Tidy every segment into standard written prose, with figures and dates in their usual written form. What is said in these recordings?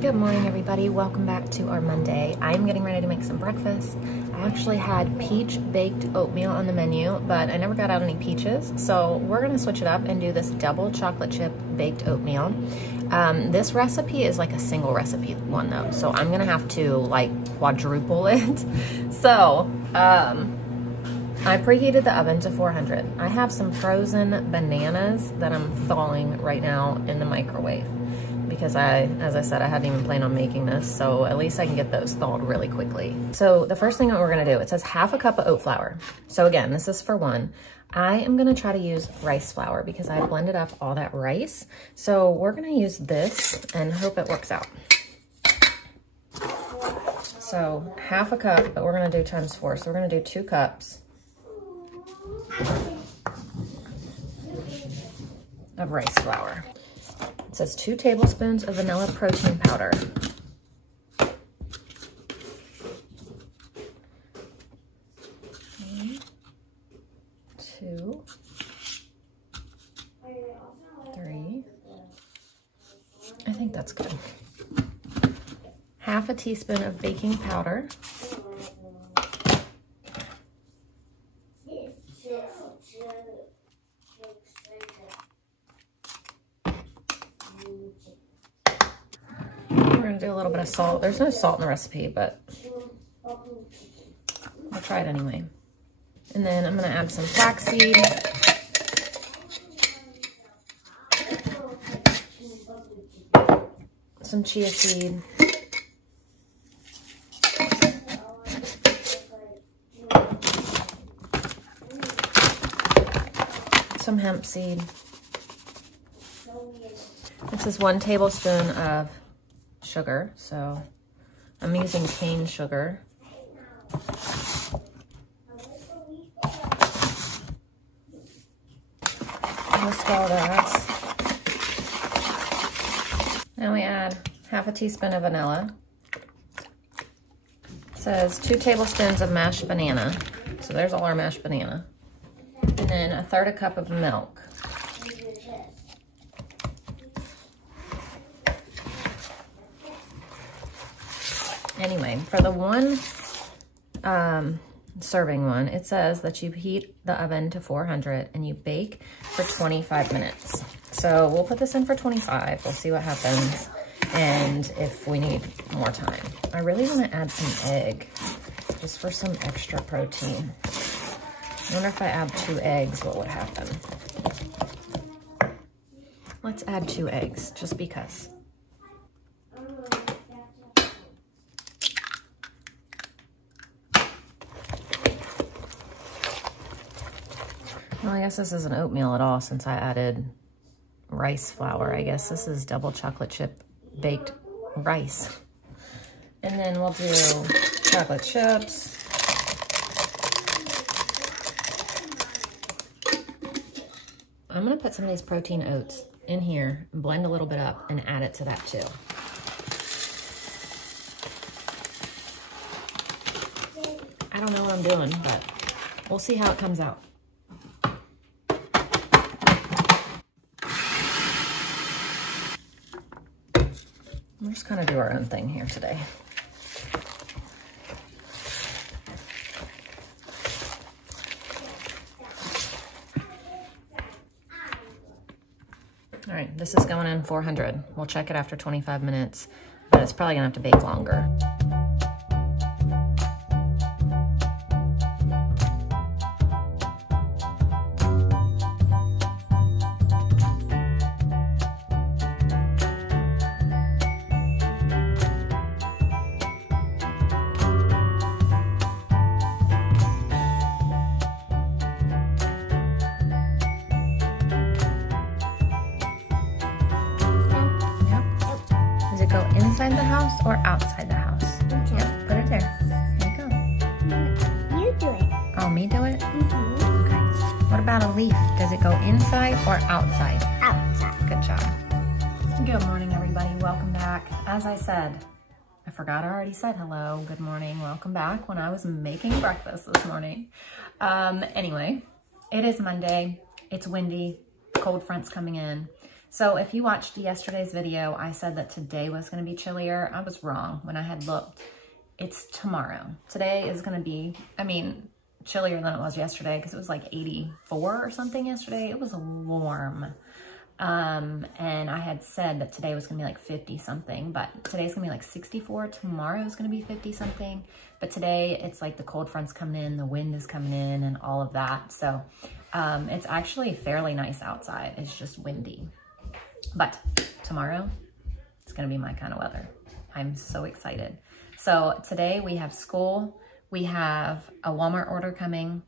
Good morning, everybody. Welcome back to our Monday. I'm getting ready to make some breakfast. I actually had peach baked oatmeal on the menu, but I never got out any peaches. So we're gonna switch it up and do this double chocolate chip baked oatmeal. This recipe is like a single recipe one though. So I'm gonna have to like quadruple it. So I preheated the oven to 400. I have some frozen bananas that I'm thawing right now in the microwave, because as I said, I hadn't even planned on making this, so at least I can get those thawed really quickly. So the first thing that we're gonna do, it says half a cup of oat flour. So again, this is for one. I am gonna try to use rice flour because I blended up all that rice. So we're gonna use this and hope it works out. So half a cup, but we're gonna do times 4. So we're gonna do 2 cups of rice flour. It says 2 tablespoons of vanilla protein powder. 1, 2, 3. I think that's good. Half a teaspoon of baking powder. We're gonna do a little bit of salt. There's no salt in the recipe, but I'll try it anyway. And then I'm gonna add some flaxseed. Some chia seed. Some hemp seed. This is 1 tablespoon of sugar, so I'm using cane sugar. Whisk all that. Now we add half a teaspoon of vanilla. It says 2 tablespoons of mashed banana. So there's all our mashed banana. And then 1/3 cup of milk. Anyway, for the one serving one, it says that you heat the oven to 400 and you bake for 25 minutes. So we'll put this in for 25. We'll see what happens and if we need more time. I really want to add some egg just for some extra protein. I wonder if I add 2 eggs, what would happen? Let's add 2 eggs, just because. Well, I guess this isn't oatmeal at all since I added rice flour. I guess this is double chocolate chip baked rice. And then we'll do chocolate chips. I'm gonna put some of these protein oats in here, blend a little bit up and add it to that too. I don't know what I'm doing, but we'll see how it comes out. We're just gonna do our own thing here today. All right, this is going in 400. We'll check it after 25 minutes, but it's probably gonna have to bake longer. Go inside the house or outside the house? Okay. Yep, put it there. There you go. You do it. Oh, me do it? Mm-hmm. Okay. What about a leaf? Does it go inside or outside? Outside. Good job. Good morning, everybody. Welcome back. As I said, I forgot I already said hello. Good morning. Welcome back when I was making breakfast this morning. Anyway, it is Monday. It's windy. Cold front's coming in. So if you watched yesterday's video, I said that today was gonna be chillier. I was wrong when I had looked. It's tomorrow. Today is gonna be, I mean, chillier than it was yesterday because it was like 84 or something yesterday. It was warm. And I had said that today was gonna be like 50 something, but today's gonna be like 64. Tomorrow's gonna be 50 something. But today it's like the cold front's coming in, the wind is coming in and all of that. So it's actually fairly nice outside. It's just windy. But tomorrow, it's gonna be my kind of weather. I'm so excited. So today we have school. We have a Walmart order coming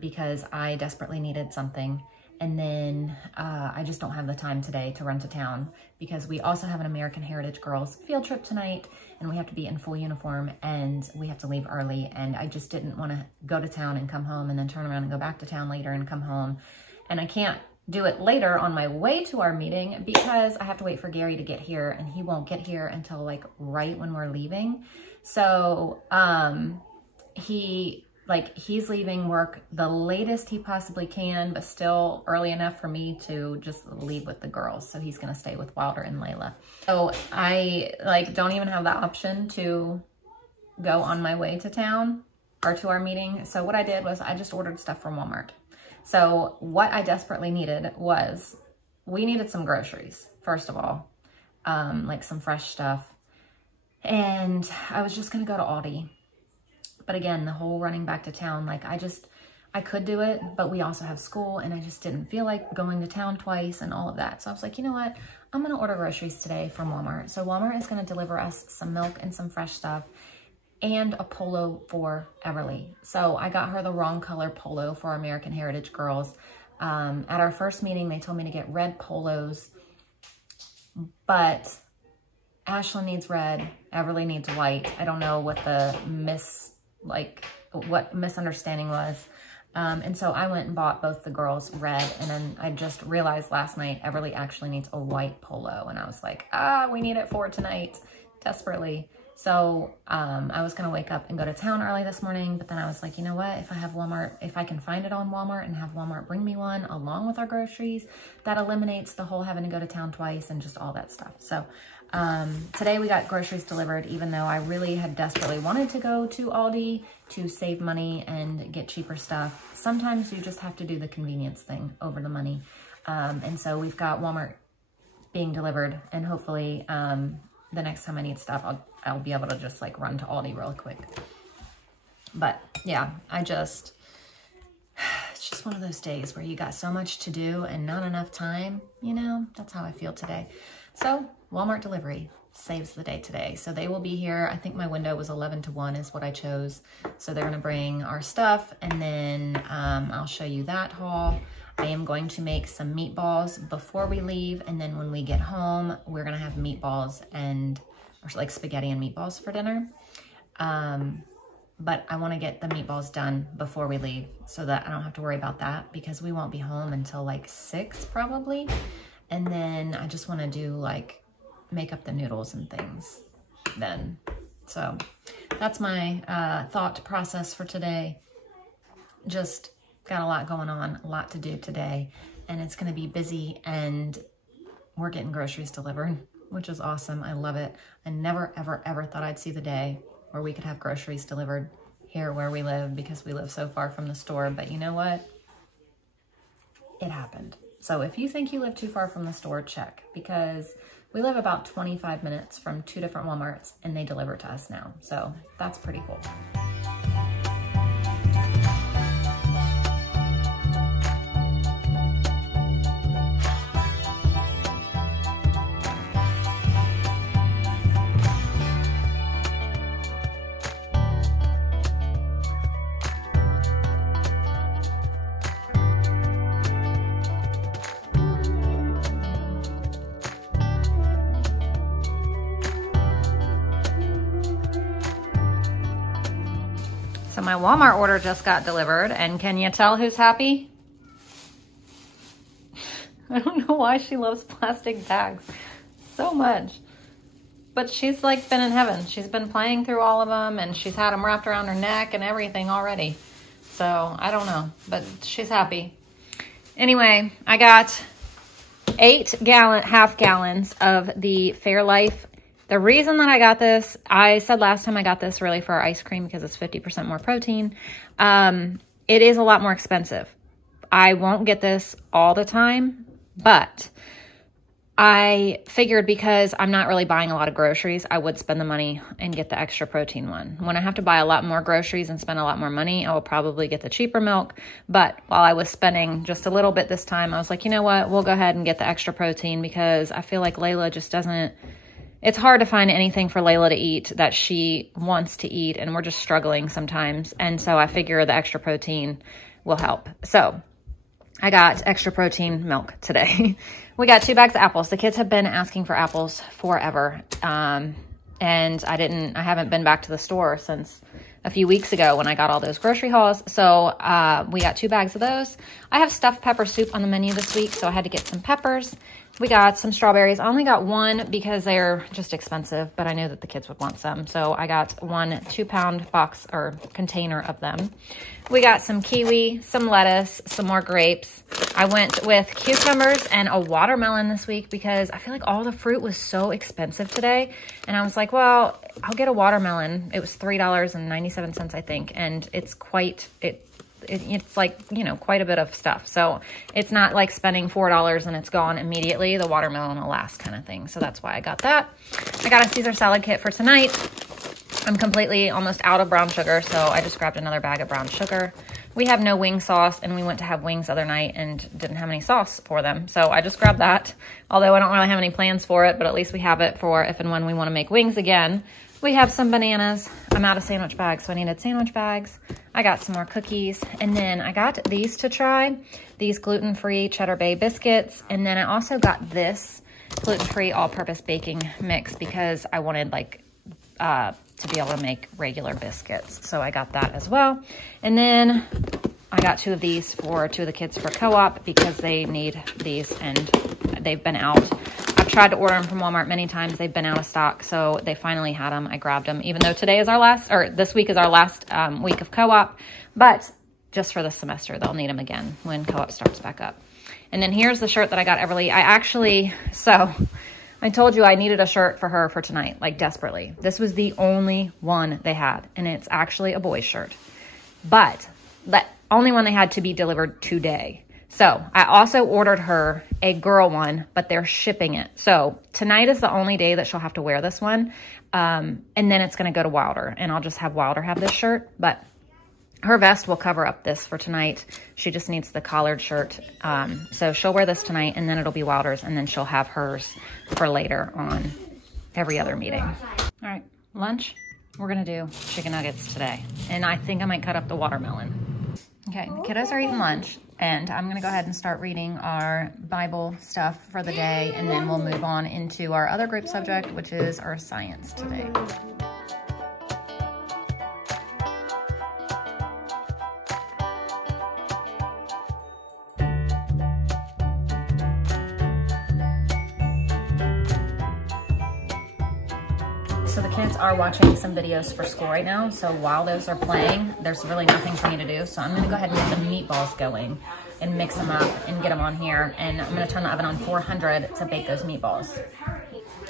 because I desperately needed something. And then I just don't have the time today to run to town because we also have an American Heritage Girls field trip tonight and we have to be in full uniform and we have to leave early. And I just didn't want to go to town and come home and then turn around and go back to town later and come home. And I can't do it later on my way to our meeting because I have to wait for Gary to get here and he won't get here until like right when we're leaving. So he's leaving work the latest he possibly can, but still early enough for me to just leave with the girls. So he's gonna stay with Wilder and Layla. So I don't even have the option to go on my way to town or to our meeting. So what I did was I just ordered stuff from Walmart. So what I desperately needed was, we needed some groceries, first of all, like some fresh stuff. And I was just gonna go to Aldi. But again, the whole running back to town, like I could do it, but we also have school and I just didn't feel like going to town twice and all of that. So I was like, you know what? I'm gonna order groceries today from Walmart. So Walmart is gonna deliver us some milk and some fresh stuff and a polo for Everly. So I got her the wrong color polo for American Heritage Girls. At our first meeting, they told me to get red polos, but Ashlyn needs red, Everly needs white. I don't know what the misunderstanding was. And so I went and bought both the girls red, and then I just realized last night Everly actually needs a white polo. And I was like, we need it for tonight, desperately. So I was gonna wake up and go to town early this morning, but then I was like, you know what, if I have Walmart, if I can find it on Walmart and have Walmart bring me one along with our groceries, that eliminates the whole having to go to town twice and just all that stuff. So today we got groceries delivered, even though I really had desperately wanted to go to Aldi to save money and get cheaper stuff. Sometimes you just have to do the convenience thing over the money. And so we've got Walmart being delivered, and hopefully the next time I need stuff, I'll be able to just like run to Aldi real quick. But yeah, it's just one of those days where you got so much to do and not enough time, you know. That's how I feel today. So Walmart delivery saves the day today. So they will be here. I think my window was 11 to 1 is what I chose. So they're gonna bring our stuff, and then I'll show you that haul. I am going to make some meatballs before we leave, and then when we get home, we're gonna have meatballs or like spaghetti and meatballs for dinner. But I wanna get the meatballs done before we leave so that I don't have to worry about that, because we won't be home until like 6 probably. And then I just wanna do like, make up the noodles and things then. So that's my thought process for today. Just got a lot going on, a lot to do today, and it's gonna be busy, and we're getting groceries delivered, which is awesome. I love it. I never, ever, ever thought I'd see the day where we could have groceries delivered here where we live, because we live so far from the store. But you know what? It happened. So if you think you live too far from the store, check, because we live about 25 minutes from 2 different Walmarts, and they deliver to us now. So that's pretty cool. So my Walmart order just got delivered, and can you tell who's happy? I don't know why she loves plastic bags so much, but she's like been in heaven. She's been playing through all of them, and she's had them wrapped around her neck and everything already. So I don't know, but she's happy. Anyway, I got half gallons of the Fairlife. The reason that I got this, I said last time I got this really for our ice cream because it's 50% more protein. It is a lot more expensive. I won't get this all the time, but I figured because I'm not really buying a lot of groceries, I would spend the money and get the extra protein one. When I have to buy a lot more groceries and spend a lot more money, I will probably get the cheaper milk. But while I was spending just a little bit this time, I was like, you know what? We'll go ahead and get the extra protein because I feel like Layla just doesn't, it's hard to find anything for Layla to eat that she wants to eat, and we're just struggling sometimes. And so I figure the extra protein will help. So I got extra protein milk today. We got 2 bags of apples. The kids have been asking for apples forever. And I haven't been back to the store since a few weeks ago when I got all those grocery hauls. So we got 2 bags of those. I have stuffed pepper soup on the menu this week, so I had to get some peppers. We got some strawberries. I only got 1 because they're just expensive, but I knew that the kids would want some. So I got 1 2-pound box or container of them. We got some kiwi, some lettuce, some more grapes. I went with cucumbers and a watermelon this week because I feel like all the fruit was so expensive today. And I was like, well, I'll get a watermelon. It was $3.97, I think. And it's quite, it's like, you know, quite a bit of stuff. So it's not like spending $4 and it's gone immediately. The watermelon will last kind of thing. So that's why I got that. I got a Caesar salad kit for tonight. I'm completely almost out of brown sugar, so I just grabbed another bag of brown sugar. We have no wing sauce, and we went to have wings the other night and didn't have any sauce for them. So I just grabbed that, although I don't really have any plans for it, but at least we have it for if and when we want to make wings again. We have some bananas. I'm out of sandwich bags, so I needed sandwich bags. I got some more cookies, and then I got these to try, these gluten-free Cheddar Bay biscuits, and then I also got this gluten-free all-purpose baking mix because I wanted like to be able to make regular biscuits. So I got that as well. And then I got 2 of these for 2 of the kids for co-op because they need these and they've been out. I've tried to order them from Walmart many times. They've been out of stock. So they finally had them. I grabbed them, even though today is our last, or this week is our last week of co-op, but just for this semester, they'll need them again when co-op starts back up. And then here's the shirt that I got Everly. I told you I needed a shirt for her for tonight, like desperately. This was the only one they had, and it's actually a boy's shirt. But the only one they had to be delivered today. So I also ordered her a girl one, but they're shipping it. So tonight is the only day that she'll have to wear this one. And then it's going to go to Wilder, and I'll just have Wilder have this shirt. But her vest will cover up this for tonight. She just needs the collared shirt. So she'll wear this tonight, and then it'll be Wilder's, and then she'll have hers for later on every other meeting. All right, lunch. We're gonna do chicken nuggets today. And I think I might cut up the watermelon. Okay, the kiddos are eating lunch, and I'm gonna go ahead and start reading our Bible stuff for the day, and then we'll move on into our other group subject, which is our science today. So the kids are watching some videos for school right now. So while those are playing, there's really nothing for me to do. So I'm gonna go ahead and get the meatballs going and mix them up and get them on here. And I'm gonna turn the oven on 400 to bake those meatballs. All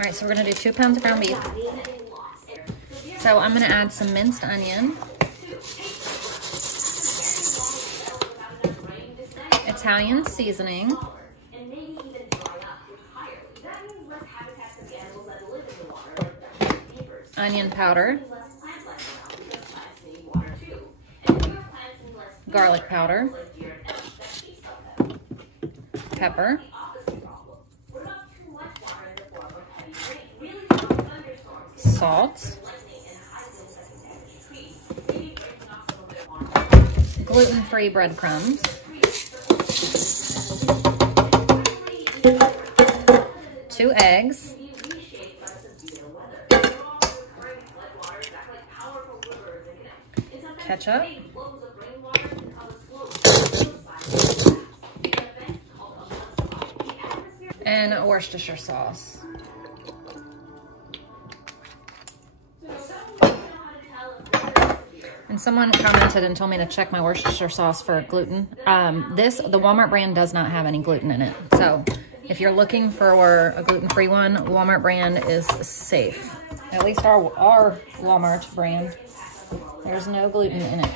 right, so we're gonna do 2 pounds of ground beef. So I'm gonna add some minced onion, Italian seasoning, onion powder, garlic powder, pepper, salt, gluten-free breadcrumbs, two eggs, ketchup, and Worcestershire sauce. And someone commented and told me to check my Worcestershire sauce for gluten. The Walmart brand does not have any gluten in it. So if you're looking for a gluten-free one, Walmart brand is safe. At least our Walmart brand. There's no gluten in it.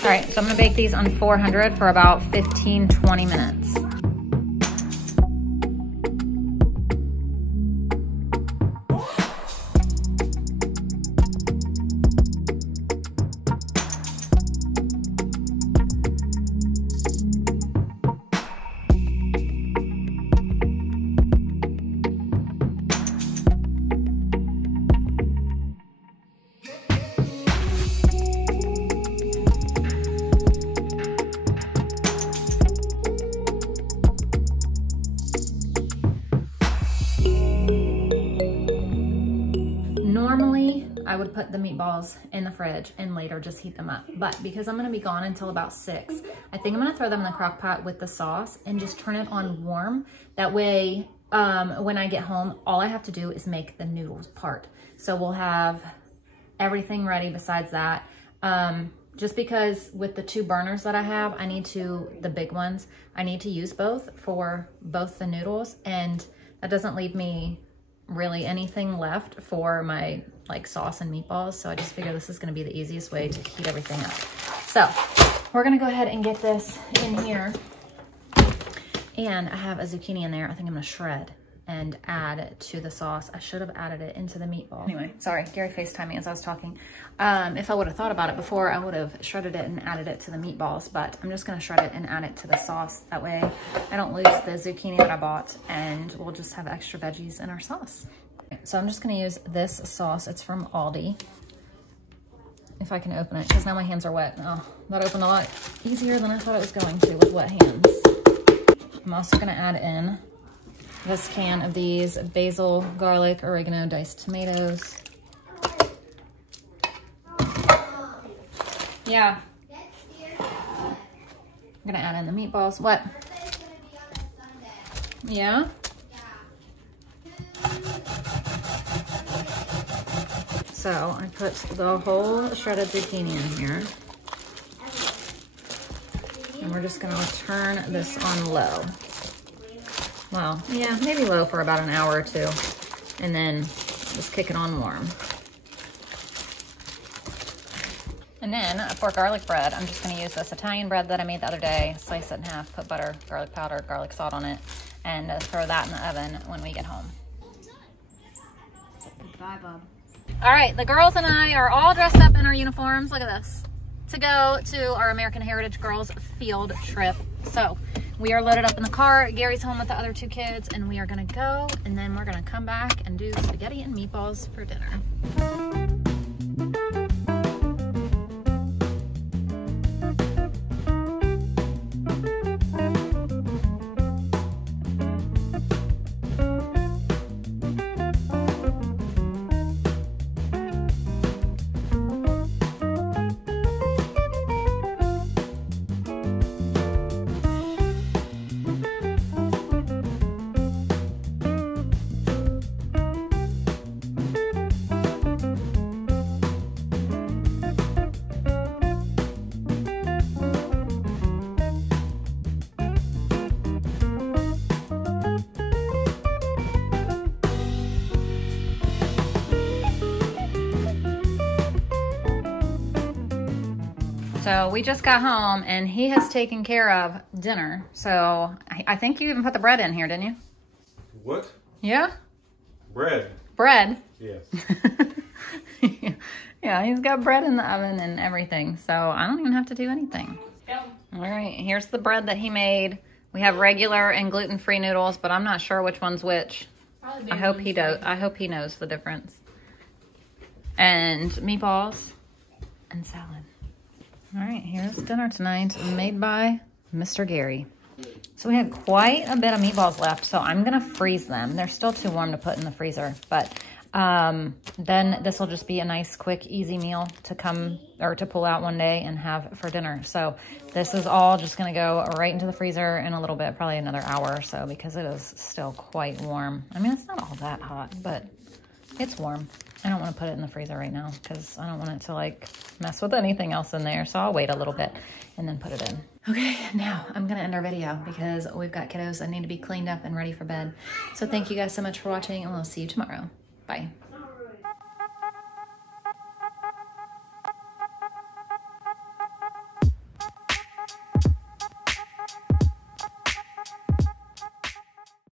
All right, so I'm gonna bake these on 400 for about 15-20 minutes. Normally, I would put the meatballs in the fridge and later just heat them up. But because I'm gonna be gone until about 6, I think I'm gonna throw them in the crock pot with the sauce and just turn it on warm. That way, when I get home, all I have to do is make the noodles part. So we'll have everything ready besides that. Just because with the 2 burners that I have, the big ones, I need to use both for both the noodles, and that doesn't leave me really anything left for my like sauce and meatballs. So I just figure this is gonna be the easiest way to heat everything up. So we're gonna go ahead and get this in here. And I have a zucchini in there. I think I'm gonna shred and add to the sauce. I should have added it into the meatball. Anyway, sorry, Gary FaceTimed me as I was talking. If I would have thought about it before, I would have shredded it and added it to the meatballs, but I'm just gonna shred it and add it to the sauce. That way I don't lose the zucchini that I bought, and we'll just have extra veggies in our sauce. So I'm just gonna use this sauce. It's from Aldi. If I can open it, because now my hands are wet. Oh, that opened a lot easier than I thought it was going to with wet hands. I'm also gonna add in this can of these basil, garlic, oregano, diced tomatoes. Yeah. I'm gonna add in the meatballs. What? Yeah? So I put the whole shredded zucchini in here. And we're just gonna turn this on low. Well, yeah, maybe low for about an hour or 2, and then just kick it on warm. And then for garlic bread, I'm just gonna use this Italian bread that I made the other day, slice it in half, put butter, garlic powder, garlic salt on it, and throw that in the oven when we get home. Goodbye, Bob. All right, the girls and I are all dressed up in our uniforms, look at this, to go to our American Heritage Girls field trip. So we are loaded up in the car. Gary's home with the other 2 kids, and we are gonna go, and then we're gonna come back and do spaghetti and meatballs for dinner. So we just got home and he has taken care of dinner. So I think you even put the bread in here, didn't you? What? Yeah? Bread. Bread? Yes. Yeah, he's got bread in the oven and everything. So I don't even have to do anything. Go. All right, here's the bread that he made. We have regular and gluten-free noodles, but I'm not sure which one's which. I hope he does. I hope he knows the difference. And meatballs and salad. All right, here's dinner tonight, made by Mr. Gary. So we had quite a bit of meatballs left, so I'm gonna freeze them. They're still too warm to put in the freezer, but then this will just be a nice, quick, easy meal to come or to pull out one day and have for dinner. So this is all just going to go right into the freezer in a little bit, probably another hour or so, because it is still quite warm. I mean, it's not all that hot, but it's warm. I don't want to put it in the freezer right now because I don't want it to like mess with anything else in there. So I'll wait a little bit and then put it in. Okay, now I'm going to end our video because we've got kiddos that need to be cleaned up and ready for bed. So thank you guys so much for watching, and we'll see you tomorrow. Bye.